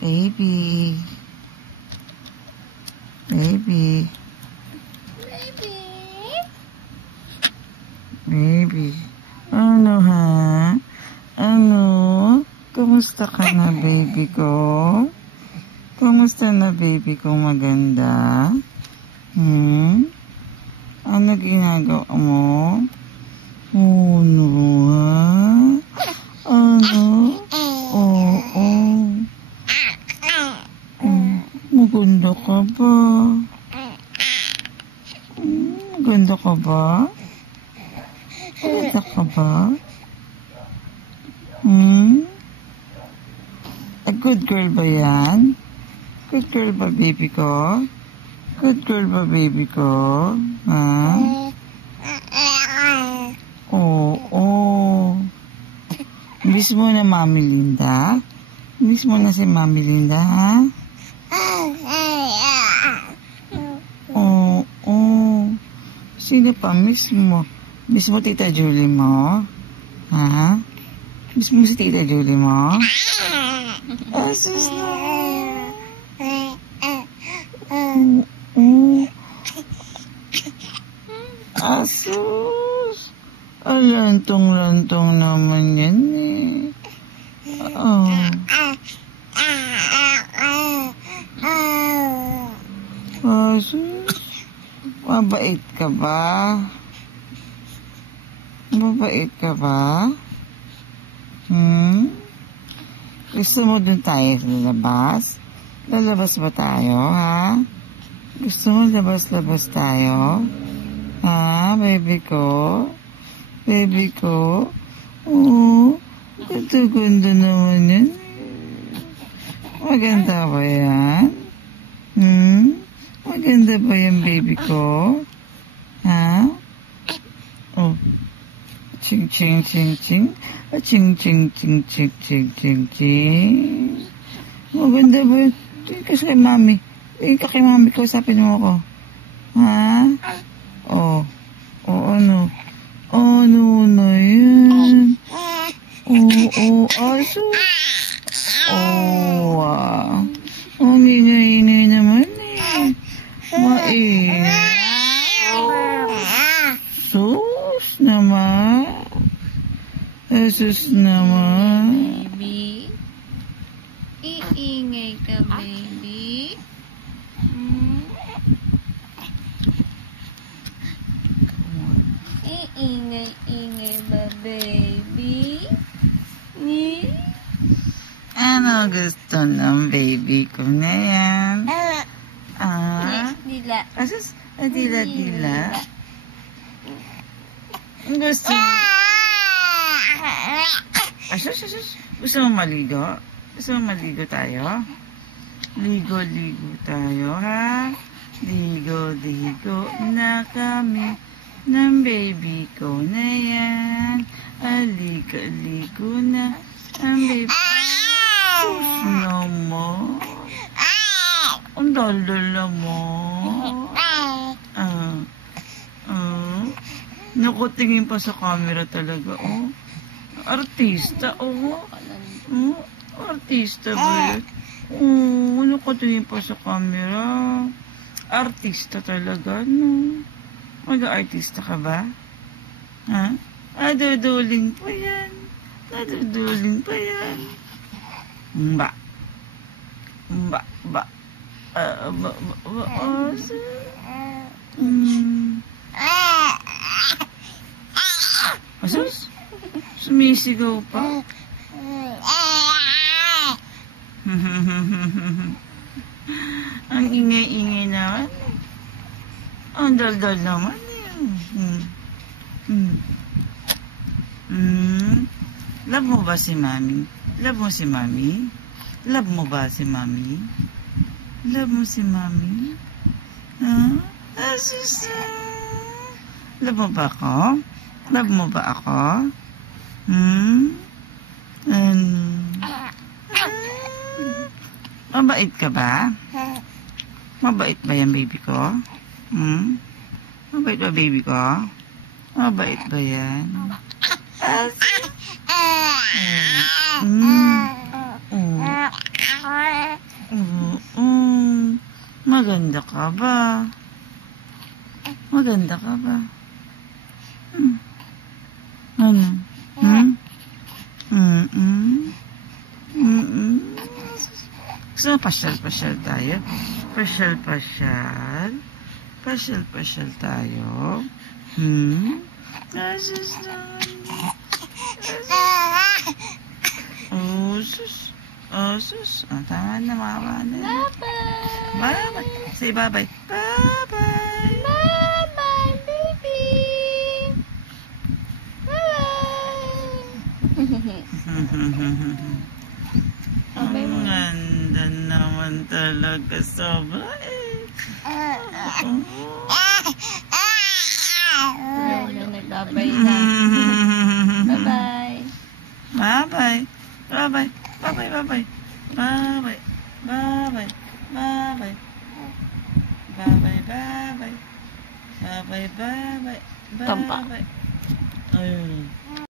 Baby. Baby. Baby. Ano ha? Ano? Kumusta ka na, baby ko? Kumusta na, baby ko maganda? Ano ginagawa mo? Ano ha? Ano? Oo. Maganda ka ba? Maganda ka ba? Maganda ka ba? A good girl ba yan? Good girl ba, baby ko? Good girl ba, baby ko? Ha? Oo. Miss mo na Mami Linda? Miss mo na si Mami Linda, ha? Oo. Sino pa miss mo? Miss mo Tita Julie mo? Ha? Miss mo si Tita Julie mo? Asus na. Asus. Lantong-lantong naman yan eh. Asus. Mabait ka ba? Mabait ka ba? Gusto mo dun tayo lalabas? Lalabas ba tayo, ha? Gusto mo labas-labas tayo? Ha, baby ko? Baby ko? Oo, ganda-ganda naman yan. Maganda ba yan? Maganda ba yan, baby ko? Ha? Oh. Ching ching ching ching. Ching ching ching ching ching ching ching. Maganda ba yan? Tingin ka kay mami. Tingin ka kay mami. Kausapin mo ako. Ha? Oh. Oh, ano? Ano na yan? Oo, aso. Oh, ang ingay-ingay naman eh. Maingay. Sus naman. Sus naman. Baby. Iingay ka, baby. Iingay ba, baby? Ano gusto ng baby ko na yan? Dila. Asus, dila-dila. Gusto mo? Asus. Gusto mo maligo? Gusto mo maligo tayo? Ligo-ligo tayo, ha? Ligo-ligo na kami ng baby ko na yan. Ligo-ligo na ang baby. Sus naman. Ang daldala mo. Nakutingin pa sa camera talaga, oh. Artista, oh. Artista ba yun? Oh, nakutingin pa sa camera. Artista talaga, no? Mag-artista ka ba? Ha? Naduduling pa yan. Naduduling pa yan. Ba. Asus? Sumisigaw pa. Ang ingay-ingay naman. Ang dal-dal naman. Love mo ba si Mami? Love mo si Mami? Love mo ba si Mami? Love mo si Mami? Ha? Asus. Love mo ba ako? Love mo ba ako? Mabait ka ba? Mabait ba yan, baby ko? Mabait ba, baby ko? Mabait ba yan? Maganda ka ba? Maganda ka ba? Ano? So, pasyal-pasyal tayo. Pasyal-pasyal. Pasyal-pasyal tayo. Asus naman. Asus. Asus. Tama na, mama na. Bye-bye. Bye-bye. Say bye-bye. Bye-bye. Bye-bye, baby. Bye-bye. Ang ganda naman talaga, sobra Nagbabay na. Bye-bye. Bye-bye. Bye-bye. Bye-bye. Bye-bye. Bye-bye. Bye-bye. Bye-bye. Bye-bye. Bye-bye. Bye-bye. Bye-bye. Tampa. Bye-bye. Ayun.